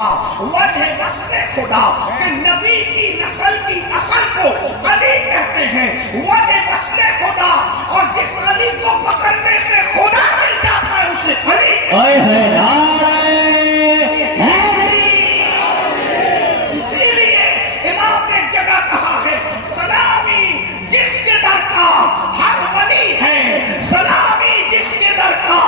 وجہ وصل خدا کہ نبی کی نسل کی اصل کو علی کہتے ہیں، وجہ وصل خدا، اور جس علی کو پکڑنے سے خدا مل جاتا ہے اسے علی اسی لیے امام نے ایک جگہ کہا ہے سلامی جس کے در کا ہر ولی ہے، سلامی جس کے در کا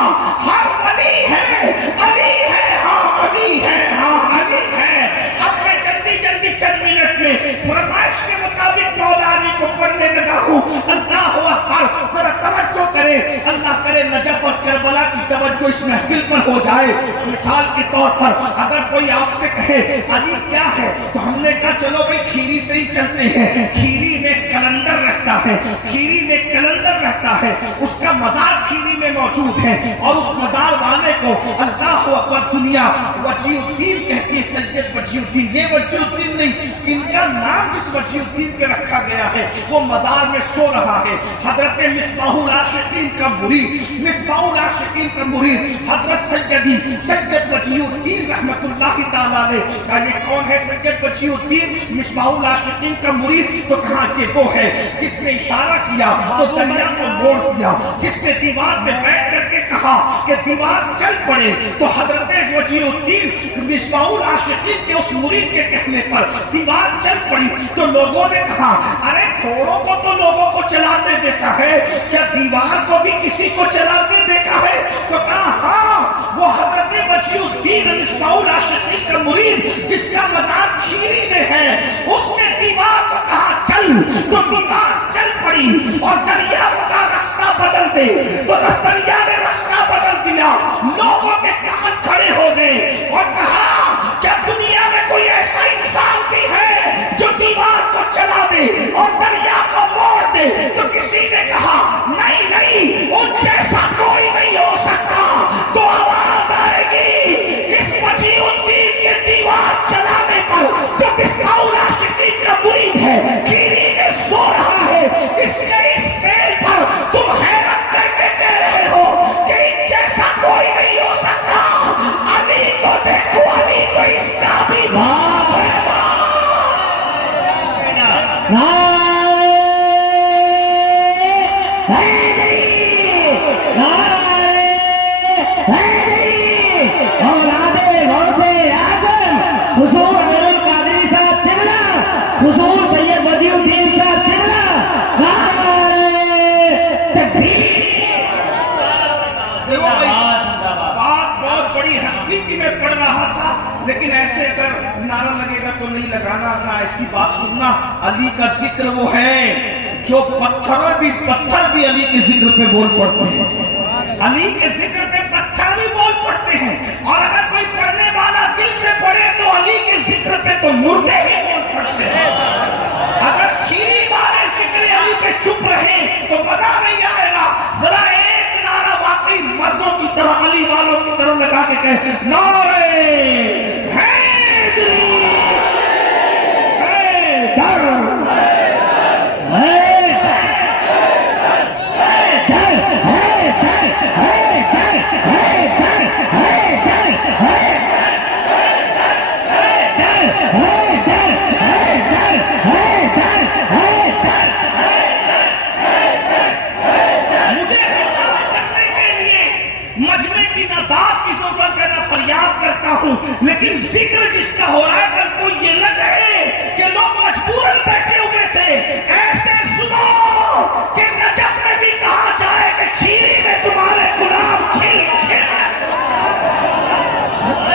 ہر ولی ہے، علی ہے، ہاں علی ہے، ہاں علی ہے۔ اب میں جلدی جلدی چند منٹ میں فرمائش کے مطابق مولا علی کو پڑھنے لگا ہوں۔ اللہ اکبر، ذرا توجہ کرے، اللہ کرے نجف اور کربلا کی توجہ اس محفل پر ہو جائے۔ مثال کے طور پر اگر کوئی آپ سے کہے علی کیا ہے تو ہم نے کہا چلو بھئی کھیری سے ہی چلتے ہیں۔ کھیری میں کلندر رہتا ہے، کھیری میں کلندر رہتا ہے، اس کا مزار کھیری میں موجود ہے، اور اس مزار والے کو اللہ اکبر دنیا وجیہ الدین کہتی ہے، سید وجیہ الدین۔ یہ وجیہ الدین نہیں، ان کا نام جس وجیہ الدین کے رکھا گیا ہے وہ مزار میں سو رہا ہے۔ حضرت مصباح العاشقین کا مرید، مصباح العاشقین کا مرید حضرت سیدی سید وجیہ الدین رحمت اللہ تعالیٰ علیہ۔ یہ کون ہے سید وجیہ الدین؟ مصباح العاشقین کا مرید۔ تو کہا کہ وہ ہے جس نے اشارہ کیا تو دریا کو موڑ دیا، جس نے دیوار پہ بیٹھ کر کے کہا کہ دیوار چل پڑے، تو حضرت وجیہ الدین مصباح العاشقین کے اس مرید کے کہنے پر دیوار چل پڑی۔ تو لوگوں نے کہا ارے گھوڑوں کو تو لوگوں کو چلاتے دیکھا ہے، کیا دیوار کو بھی کسی کو چلاتے دیکھا ہے؟ تو کہا ہاں وہ حضرت وجیہ الدین مصباح العاشقین کا مرید جس کا مزار کھیری میں ہے، اس نے دیوار کو کہا چل، تو دیوار چل پڑی، اور دریا کا رستہ بدل دے، تو دریا نے رستہ بدل دیا۔ لوگوں کے کان کھڑے ہو گئے اور کہا کیا دنیا میں کوئی ایسا انسان بھی ہے جو دیوار کو چلا دے اور دریا کو موڑ دے؟ تو کسی نے کہا نہیں نہیں، ان جیسا کوئی نہیں ہو سکتا۔ تو آواز آئے گی اس وجیہ الدین کے دیوار چلانے پر جو مصباح العاشقین کا مرید ہے، کھیری میں سو رہا ہے، اس کے اس فعل پر تم حیرت کر کے کہہ رہے ہو کہ ان جیسا کوئی نہیں ہو سکتا۔ علی کو دیکھو، علی تو اس کا بھی باپ ہے۔ میں پڑھ رہا تھا لیکن ایسے اگر نعرہ لگے گا تو نہیں لگانا، نہ ایسی بات سننا۔ علی کا ذکر وہ ہے جو پتھر بھی علی کے ذکر پہ بول پڑتے ہیں، علی کے ذکر پہ پتھر بھی بول پڑتے ہیں، اور اگر کوئی پڑھنے والا دل سے پڑھے تو علی کے ذکر پہ تو مردے بھی بول پڑتے ہیں۔ اگر کھیری والے ذکر علی پہ چپ رہے تو مزہ نہیں آئے گا۔ ذرا ایک نعرہ واقعی مردوں کی طرح علی والوں کی طرح لگا کے کہے نعرہ حیدری حیدر لیکن ذکر جس کا ہو رہا ہے کل کوئی یہ نہ کہے کہ لوگ مجبوراً بیٹھے ہوئے تھے۔ ایسے سنو کہ نجف میں بھی کہا جائے کہ کھیری میں تمہارے غلام کھل کھل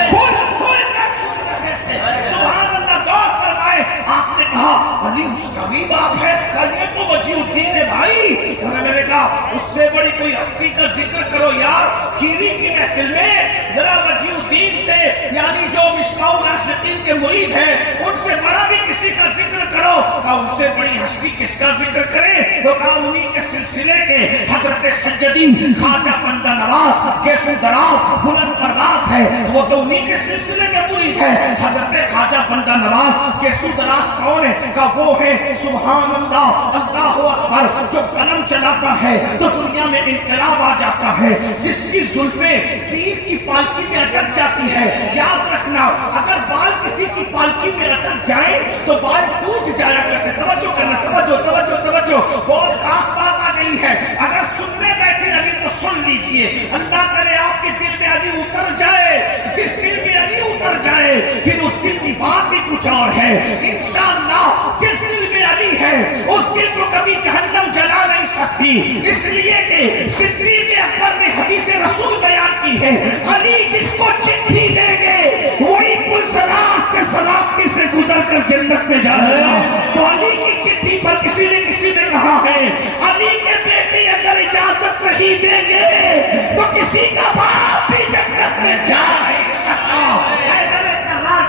پھول کر سن رہے تھے۔ سبحان اللہ، غور فرمائے۔ آپ نے کہا علی اس کا بھی باپ ہے، کل یہ تو وجیہ الدین ہے بھائی۔ میں نے کہا اس سے بڑی کوئی ہستی کا ذکر کرو یار، کھیری کی محفل میں ذرا وجیہ الدین سے، یعنی جو مصباح العاشقین کے مرید ہیں، ان سے بڑا بھی کسی کا ذکر کرو۔ کہا ان سے بڑی ہستی کس کا ذکر کرے؟ تو کہا انہی کے سلسلے کے حضرت سیدی خواجہ بندہ نواز کے دراز بلند پرواز ہے، وہ تو انہی کے سلسلے میں مرید ہے۔ حضرت خواجہ بندہ نواز کے دراز کون ہے؟ کہا وہ ہے سبحان اللہ اللہ اکبر، جو قلم چلاتا ہے تو دنیا میں انقلاب آ جاتا ہے، جس کی زلفیں پیر کی پالکی میں اٹک جاتی ہے۔ یاد رکھنا اگر کسی کی پالکی میں اٹک جائے تو بال ٹوٹ جایا کرتے. توجہ کرنا, توجہ توجہ توجہ, بہت خاص بات آ گئی ہے. اگر سننے بیٹھے علی تو سن لیجئے. اللہ کرے آپ کے دل میں علی اتر جائے. جس دل میں علی اتر جائے پھر اس دل کی بات بھی کچھ اور ہے. انشاءاللہ جس دل میں علی ہے اس دل کو کبھی جہنم جلا نہیں سکتی. اس لیے کہ صدیق اکبر نے حدیث رسول بیان کی ہے, علی جس کو چٹھی دیں گے وہی پلسرات سے سلامتی سے گزر کر جنت میں جائے گا. تو علی کی چٹھی پر کسی نے کہا ہے علی کے بیٹے اگر اجازت نہیں دیں گے تو کسی کا باپ بھی جنت میں جا نہیں سکتا.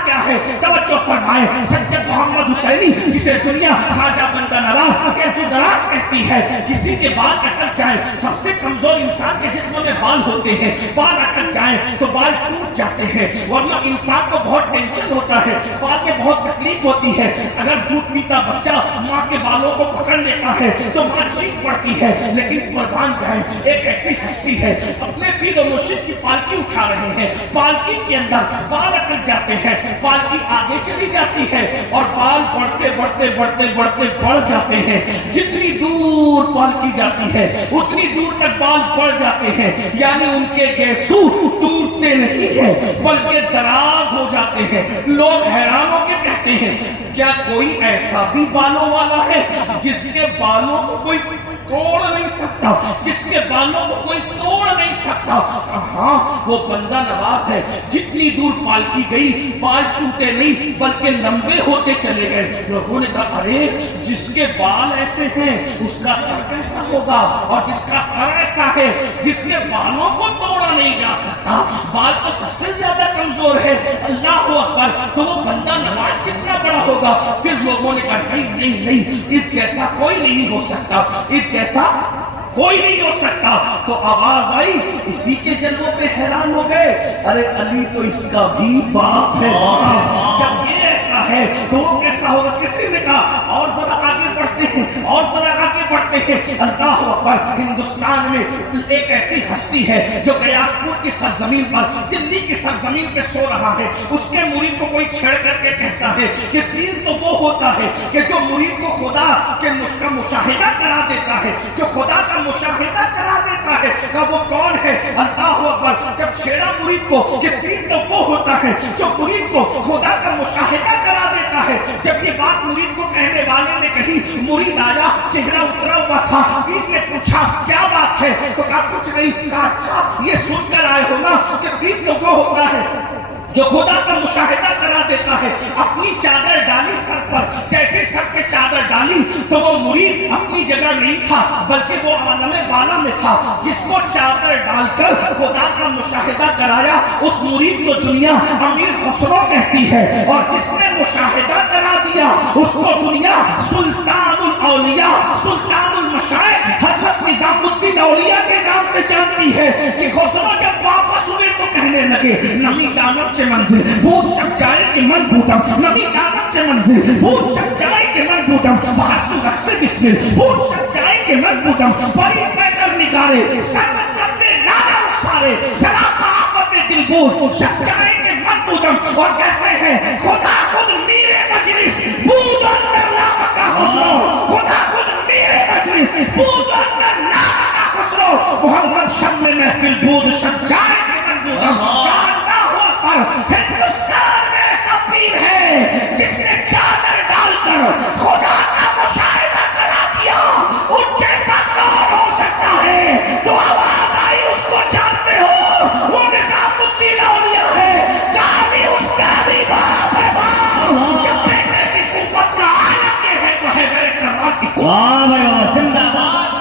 کیا ہے توجہ فرمائے. سید محمد حسینی جسے دنیا خواجہ بندہ نواز کے تو دراز کہتی ہے, کسی کے بال اٹک جائے, سب سے کمزور انسان کے جسم میں بال ہوتے ہیں, بال اٹک جائے تو بال ٹوٹ جاتے ہیں, ورنہ انسان کو بہت ٹینشن ہوتا ہے, بال میں بہت تکلیف ہوتی ہے. اگر دودھ پیتا بچہ ماں کے بالوں کو پکڑ لیتا ہے تو ماں چیخ پڑتی ہے. لیکن قربان جائے ایک ایسی ہستی ہے اپنے پیر و مرشد کی پالکی اٹھا رہے ہیں, پالکی کے اندر بال اٹک جاتے ہیں, پالکی آگے چلی جاتی ہے اور بال بڑھتے بڑھتے بڑھتے بڑھتے بڑھ جاتے ہیں. جتنی دور پالکی جاتی ہے اتنی دور تک بال بڑھ جاتے ہیں. یعنی ان کے گیسو ٹوٹتے نہیں ہیں بلکہ دراز ہو جاتے ہیں. لوگ حیران ہو کے کہتے ہیں کیا کوئی ایسا بھی بالوں والا ہے جس کے بالوں کو کوئی توڑ نہیں سکتا, جس کے بالوں کو کوئی توڑ نہیں سکتا؟ ہاں وہ بندہ نواز ہے. جتنی دور پالکی گئی بال ٹوٹے نہیں بلکہ لمبے ہوتے چلے گئے. لوگوں نے کہا ارے جس کے بال ایسے ہیں اس کا سر کیسا ہوگا, اور جس کا سر ایسا ہے جس کے بالوں کو توڑا نہیں جا سکتا, بال تو سب سے زیادہ کمزور ہے. اللہ اکبر, تو وہ بندہ نواز کتنا بڑا ہوگا؟ پھر لوگوں نے کہا نہیں نہیں نہیں, اس جیسا کوئی نہیں ہو سکتا, اس جیسا کوئی نہیں ہو سکتا. تو آواز آئی, اسی کے جلووں پہ حیران ہو گئے, ارے علی تو اس کا بھی باپ ہے. جب یہ ایسا ہے تو وہ کیسا ہوگا؟ کسی نے کہا اور ذرا آگے بڑھتے ہیں, اور ذرا آگے بڑھتے ہیں. اللہ اکبر, ہندوستان میں ایک ایسی ہستی ہے جو گیاس پور کی سرزمین پر, دلی کی سرزمین پہ سو رہا ہے. اس کے مرید کو کوئی چھیڑ کر کے کہتا ہے کہ پیر تو وہ ہوتا ہے کہ جو مرید کو خدا کے مشاہدہ کرا دیتا ہے, جو خدا کا مشاہدہ کرا دیتا ہے. کہ وہ کون ہے؟ اللہ اکبر. جب چھیڑا مرید کو کہ پیر تو وہ ہوتا ہے جو مرید کو خدا کا مشاہدہ کرا دیتا ہے. جب یہ بات مرید کو کہنے والے نے کہی, مرید آیا, چہرہ اترا ہوا تھا. پیر نے پوچھا کیا بات ہے؟ تو کہا کچھ نہیں. کہا اچھا یہ سن کر آئے ہو نا کہ پیر تو وہ ہوتا ہے جو خدا کا مشاہدہ کرا دیتا ہے. اپنی چادر ڈالی سر پر, جیسے سر پہ چادر ڈالی تو وہ مرید اپنی جگہ نہیں تھا بلکہ وہ عالم بالا میں تھا. جس کو چادر ڈال کر خدا کا مشاہدہ کرایا اس مرید کو دنیا امیر خسرو کہتی ہے, اور جس نے مشاہدہ کرا دیا اس کو دنیا سلطان الاولیاء, سلطان المشائخ حضرت نظام الدین اولیاء کے نام سے جانتی ہے. کہ خسرو جب واپس ہوئے تو کہنے لگے نمی دانم منزل بود شب جائے کہ من بودم, نبی دادم چه منزل بود شب جائے کہ من بودم, بحث و رقص بسمل بود شب جائے کہ من بودم, بڑی پیکر نگارے سرمت کرتے لالا رخسارے سلام آفت دل بود شب جائے کہ من بودم. اور کہتے ہیں خدا خود میرے مجلس بود اندر نام کا خسرو, خدا خود میرے مجلس بود اندر نام کا خسرو. محمد شب میں محفل بود شب جائے کہ من بودم. ہندوستان میں ایسا پیر ہے جس نے چادر ڈال کر خدا کا مشاہدہ کرا دیا. اس جیسا کون ہو سکتا ہے؟ تو آواز آئی اس کو جانتے ہو, وہ نظام الدین اولیاء ہے. کہانی اس کا بھی باپ ہے. باپ جب بیٹے کی قوت کا عالم یہ ہے تو ہے میرے کرام کی قوت. زندہ باد.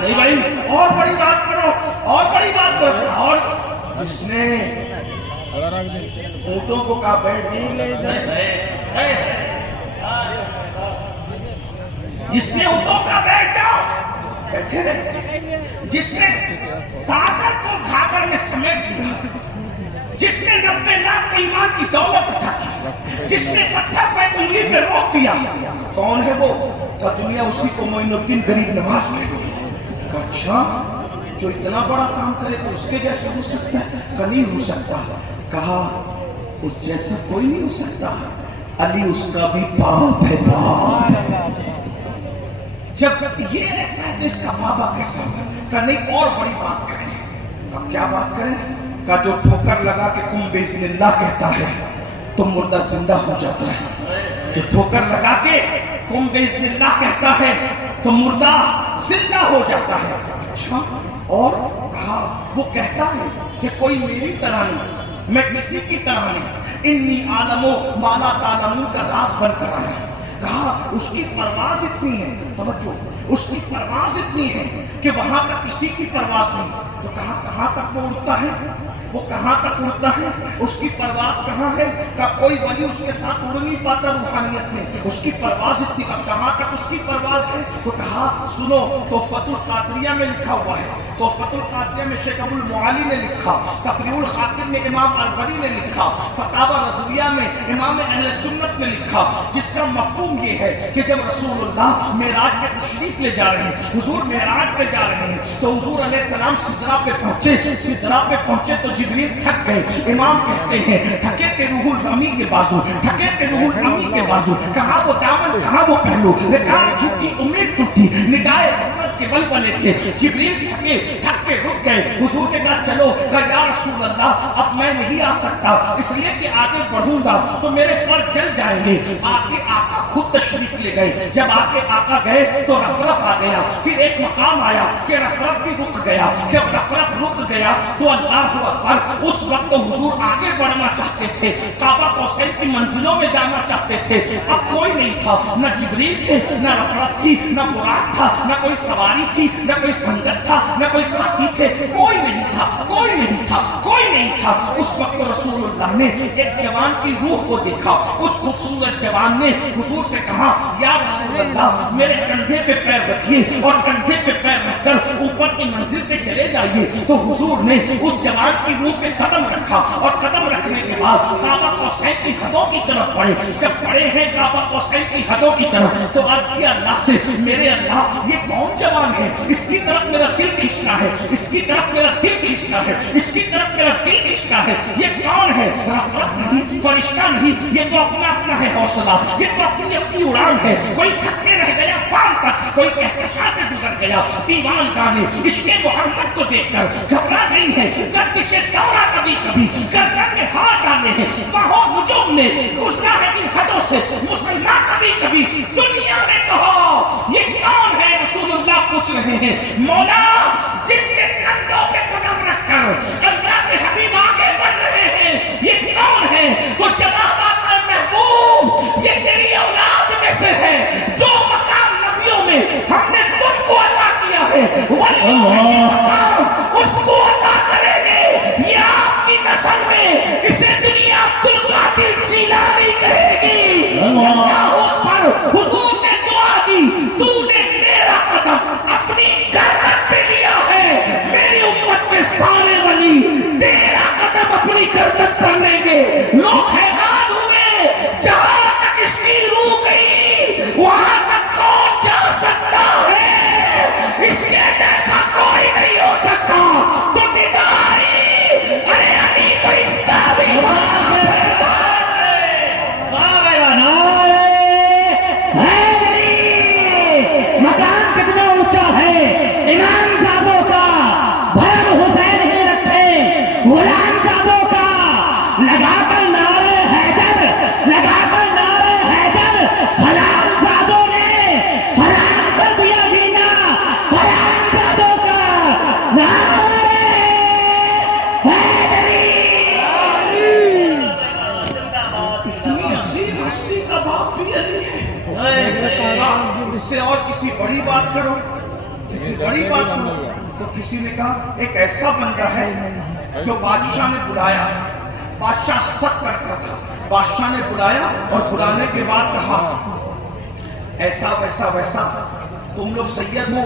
نہیں بھائی, اور بڑی بات کرو, اور بڑی بات کرو. اور جس نے اونٹوں کو کہا بیٹھ جائے, جس نے اونٹوں کا بیٹھ جاؤ بیٹھے رہے, جس نے ساگر کو گھاگر میں سمیٹ دیا, جس نے 90 لاکھ ایمان کی دولت اٹھا کی, جس نے پتھر پہ انگلی پہ روک دیا, کون ہے وہ؟ کہ دنیا اسی کو معین الدین غریب نواز کہتی ہے. اچھا جو اتنا بڑا کام کرے تو اس کے جیسے ہو سکتا ہے؟ نہیں ہو سکتا. کہا اس جیسا کوئی نہیں ہو سکتا. علی اس کا بھی باپ ہے باپ. جب یہ ایسا ہے تو اس کا بابا کیسا ہوگا؟ کہ نہیں اور بڑی بات کریں. اب کیا بات کریں؟ کہ جو ٹھوکر لگا کے قم بِإِذْنِ اللَّهِ کہتا ہے تو مردہ زندہ ہو جاتا ہے. جو ٹھوکر لگا کے قم بِإِذْنِ اللَّهِ کہتا ہے تو مردہ زندہ ہو جاتا ہے. اچھا، اور کہا وہ کہتا ہے کہ کوئی میری طرح نہیں، میں کسی کی طرح نہیں. انی عالم ما لا تعلمون کا راز بن کر آیا. کہا اس کی پرواز اتنی ہے، توجہ، اس کی پرواز اتنی ہے کہ وہاں تک کسی کی پرواز نہیں. تو کہاں تک وہ اڑتا ہے؟ وہ کہاں تک اڑتا ہے؟ اس کی پرواز کہاں ہے؟ کہ کوئی ولی اس کے ساتھ اڑ نہیں پاتا روحانیت میں. اس کی پرواز اتنی. اب کہاں تک اس کی پرواز ہے؟ تو کہا سنو، تحفۃ القادریہ میں لکھا ہوا ہے. تحفۃ القادریہ میں شیخ ابو المعالی نے لکھا، تفریح الخاطر میں امام اربڑی نے لکھا، فتاوی رضویہ میں امام اہل سنت نے لکھا، جس کا مفہوم یہ ہے کہ جب رسول اللہ معراج پہ تشریف لے جا رہے ہیں، حضور معراج پہ جا رہے ہیں، تو حضور علیہ السلام سدرہ پہ پہنچے تو جبریل تھک گئے. امام کہتے ہیں تھکے تھے روح الرمی کے بازو، تھکے تھے روح الرمی کے بازو. کہاں وہ دامن، کہاں وہ پہلو، نکال جھوٹی امید ٹوٹی، نگاہ حسرت کے بلبلے تھے. جبریل تھک کے رک گئے. حضور نے کہا چلو. کہا یا رسول اللہ اب میں نہیں آ سکتا، اس لیے کہ آگے بڑھوں گا تو میرے پر جل جائیں گے. آگے آقا خود تشریف لے گئے. جب آگے آقا گئے تو رفرف آ گیا. پھر ایک مقام آیا کہ رفرف بھی رک گیا. جب رفرف رک گیا تو اللہ اکبر، اس وقت حضور آگے بڑھنا چاہتے تھے، کعبہ قوسین کی منزلوں میں جانا چاہتے تھے. اب کوئی نہیں تھا، نہ جبریل تھے، نہ رفرف تھی، نہ براق تھا، نہ کوئی سواری تھی، نہ کوئی سنگت تھا، نہ کوئی ساتھی تھے. کوئی نہیں تھا، کوئی نہیں تھا، کوئی نہیں تھا. اس وقت رسول اللہ نے ایک جوان کی روح کو دیکھا. اس خوبصورت جوان نے حضور سے کہا یا رسول اللہ میرے کندھے پہ پیر رکھیے اور کندھے پہ پیر رکھ کر اوپر کی منزل پہ چلے جائیے. تو حضور نے اس جوان کی روح پہ قدم رکھا اور قدم رکھنے کے بعد کعبہ قوسین کی حدوں کی طرف بڑھے. جب بڑھے ہیں کعبہ قوسین کی حدوں کی طرف تو عرض کیا اللہ سے، میرے اللہ یہ کون جوان ہے؟ اس کی طرف میرا دل کھینچتا ہے، اس کی طرف میرا دل کھینچتا ہے، اس کی طرف میرا دل کھینچتا ہے. یہ کون ہے؟ رفرف نہیں، فرشتہ نہیں، یہ تو اپنا اپنا ہے حوصلہ، یہ تو اپنی اپنی اڑان ہے. کوئی تھکے رہ گیا پان تک، کوئی کہکشاں سے گزر گیا. دیوان گانے عشق محمد کو دیکھ کر گھبرا گئی ہے. گردش دورہ کبھی کبھی گردن میں ہاتھ ڈالے ہیں. باہوں نجوم نے گزرا ہے ان حدوں سے مسلمان کبھی کبھی. دنیا نے کہا یہ کون ہے؟ رسول اللہ پوچھ رہے ہیں مولا جس کے کندھوں پہ قدم رکھ کر اللہ کے حبیب آگے بڑھ رہے ہیں، یہ کون ہے؟ تو جواب آتا ہے محبوب یہ تیری اولاد میں سے ہے. جو مقام نبیوں میں ہم نے تم کو عطا کیا ہے اس کو عطا کریں گے. یہ آپ کی نسل میں اسے دنیا عبدالقادر جیلانی کہے گی. اللہ اکبر. حضور نے دعا دی، تو نے میرا قدم اپنی گردن پہ لیا ہے، میری امت کے سارے ولی تیرا قدم اپنی گردن پر لیں گے. لوگ حیران ہوئے، جہاں تک اس کی روح گئی وہاں تک کون جا سکتا ہے؟ اس کے جیسا کوئی نہیں ہو سکتا. تو نگاہی ارے علی تو اس کا بھی مکان کتنا اونچا ہے امام صاحبوں کا، بھرم حسین ہی رکھے غلام صاحبوں کا. لگا کر نعرے حیدر، لگا کر نعرے حیدر، حلال صاحبوں نے حرام کر دیا جینا. حرام صاحبوں کا نعرے حیدری. اتنی عظیم ہستی کا باپ بھی علی ہے. اس سے اور کسی بڑی بات کرو، کسی بڑی بات کرو. تو کسی نے کہا ایک ایسا بندہ ہے جو بادشاہ نے بلایا. بادشاہ حسد کرتا تھا. بادشاہ نے بلایا اور بلانے کے بعد کہا ایسا ویسا ویسا، تم لوگ سید ہو،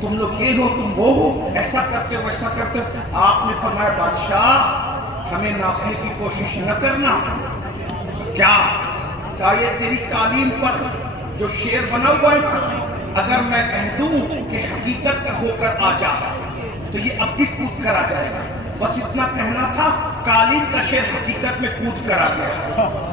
تم لوگ یہ ہو، تم وہ ہو، ایسا کرتے ہو ویسا کرتے ہو. آپ نے فرمایا بادشاہ ہمیں ناپنے کی کوشش نہ کرنا. کیا کہا یہ تیری تعلیم پر جو شعر بنا ہوا ہے، اگر میں کہہ دوں کہ حقیقت کا ہو کر آ جا تو یہ اب بھی کود کر آ جائے گا. بس اتنا کہنا تھا، قالین کا شعر حقیقت میں کود کر آ گیا.